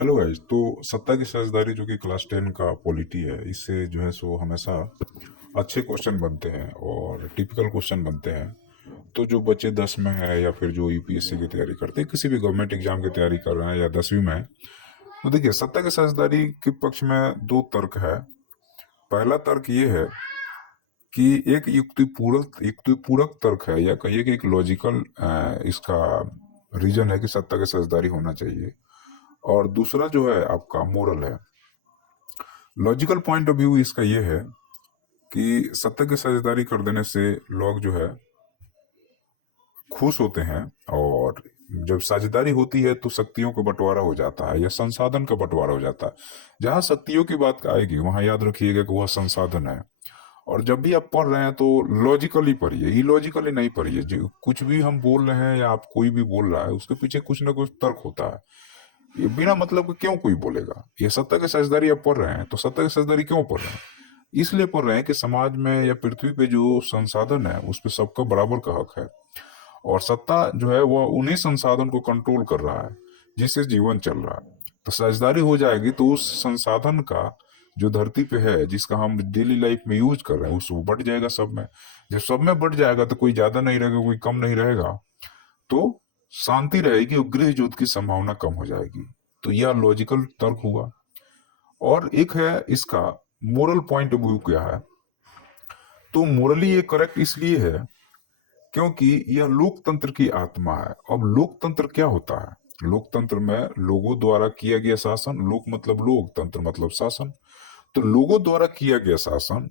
Hello guys. तो सत्ता की साझेदारी जो कि क्लास 10 का पॉलिटी है, इससे जो है सो हमेशा अच्छे क्वेश्चन बनते हैं और टिपिकल क्वेश्चन बनते हैं। तो जो बच्चे 10 में है या फिर जो यूपीएससी की तैयारी करते हैं, किसी भी गवर्नमेंट एग्जाम की तैयारी कर रहे हैं या 10वीं में है, तो देखिए सत्ता की साझेदारी के पक्ष में दो तर्क है। पहला तर्क ये है कि एक युक्तिपूरक तर्क है, या कहिए कि एक लॉजिकल इसका रीजन है कि सत्ता की साझेदारी होना चाहिए। और दूसरा जो है आपका मोरल है। लॉजिकल पॉइंट ऑफ व्यू इसका ये है कि सत्ता की साझेदारी कर देने से लोग जो है खुश होते हैं। और जब साझेदारी होती है तो शक्तियों का बंटवारा हो जाता है या संसाधन का बंटवारा हो जाता है। जहां शक्तियों की बात आएगी वहां याद रखिएगा कि वह संसाधन है। और जब भी आप पढ़ रहे हैं तो लॉजिकली पढ़िए, इलॉजिकली नहीं पढ़िए। जो कुछ भी हम बोल रहे हैं या आप कोई भी बोल रहा है, उसके पीछे कुछ ना कुछ तर्क होता है। ये बिना मतलब के क्यों कोई बोलेगा? ये सत्ता की साझेदारी आप पढ़ रहे हैं तो सत्ता की साझेदारी क्यों पढ़ रहे हैं? इसलिए पढ़ रहे हैं कि समाज में या पृथ्वी पे जो संसाधन है उस पे सबका बराबर का हक है। और सत्ता जो है वह उन्हीं संसाधन को कंट्रोल कर रहा है जिससे जीवन चल रहा है। तो साझेदारी हो जाएगी तो उस संसाधन का जो धरती पे है, जिसका हम डेली लाइफ में यूज कर रहे हैं, उस वो बढ़ जाएगा सब में। जब सब में बढ़ जाएगा तो कोई ज्यादा नहीं रहेगा, कोई कम नहीं रहेगा। तो शांति रहेगी और गृह युद्ध की संभावना कम हो जाएगी। तो यह लॉजिकल तर्क हुआ। और एक है इसका मोरल पॉइंट ऑफ व्यू क्या है। तो मोरली ये करेक्ट इसलिए है क्योंकि यह लोकतंत्र की आत्मा है। अब लोकतंत्र क्या होता है? लोकतंत्र में लोगों द्वारा किया गया शासन, लोक मतलब लोग, तंत्र मतलब शासन। तो लोगों द्वारा किया गया शासन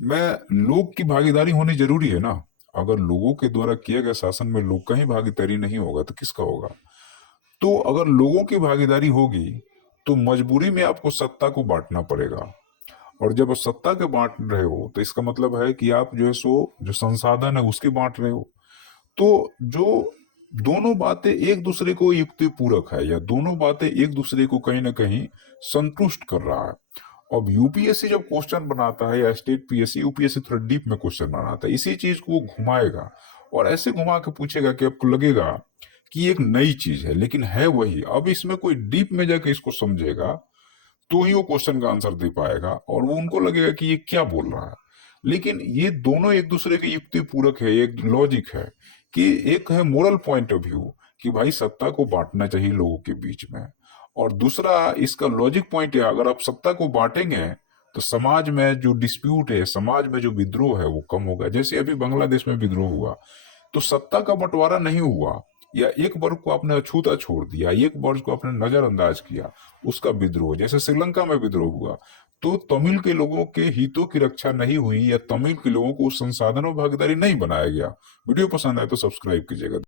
में लोग की भागीदारी होनी जरूरी है ना। अगर लोगों के द्वारा किया गया शासन में लोग का ही भागीदारी नहीं होगा तो किसका होगा? तो अगर लोगों की भागीदारी होगी तो मजबूरी में आपको सत्ता को बांटना पड़ेगा। और जब सत्ता के बांट रहे हो तो इसका मतलब है कि आप जो है सो जो संसाधन है उसकी बांट रहे हो। तो जो दोनों बातें एक दूसरे को युक्ति पूरक है, या दोनों बातें एक दूसरे को कहीं ना कहीं संतुष्ट कर रहा है। अब यूपीएससी जब क्वेश्चन बनाता है या स्टेट पीएससी, यूपीएससी थोड़ा डीप में क्वेश्चन बनाता है, इसी चीज को वो घुमाएगा और ऐसे घुमा के पूछेगा कि आपको लगेगा कि ये एक नई चीज है, लेकिन है वही। अब इसमें कोई डीप में जाके इसको समझेगा तो ही वो क्वेश्चन का आंसर दे पाएगा, और वो उनको लगेगा कि ये क्या बोल रहा है। लेकिन ये दोनों एक दूसरे के युक्ति पूरक है, एक लॉजिक है। कि एक है मोरल पॉइंट ऑफ व्यू कि भाई सत्ता को बांटना चाहिए लोगों के बीच में। और दूसरा इसका लॉजिक पॉइंट है, अगर आप सत्ता को बांटेंगे तो समाज में जो डिस्प्यूट है, समाज में जो विद्रोह है वो कम होगा। जैसे अभी बांग्लादेश में विद्रोह हुआ तो सत्ता का बंटवारा नहीं हुआ, या एक वर्ग को आपने अछूता छोड़ दिया, एक वर्ग को आपने नजरअंदाज किया, उसका विद्रोह। जैसे श्रीलंका में विद्रोह हुआ तो तमिल के लोगों के हितों की रक्षा नहीं हुई, या तमिल के लोगों को उस संसाधनों में भागीदारी नहीं बनाया गया। वीडियो पसंद आए तो सब्सक्राइब कीजिएगा।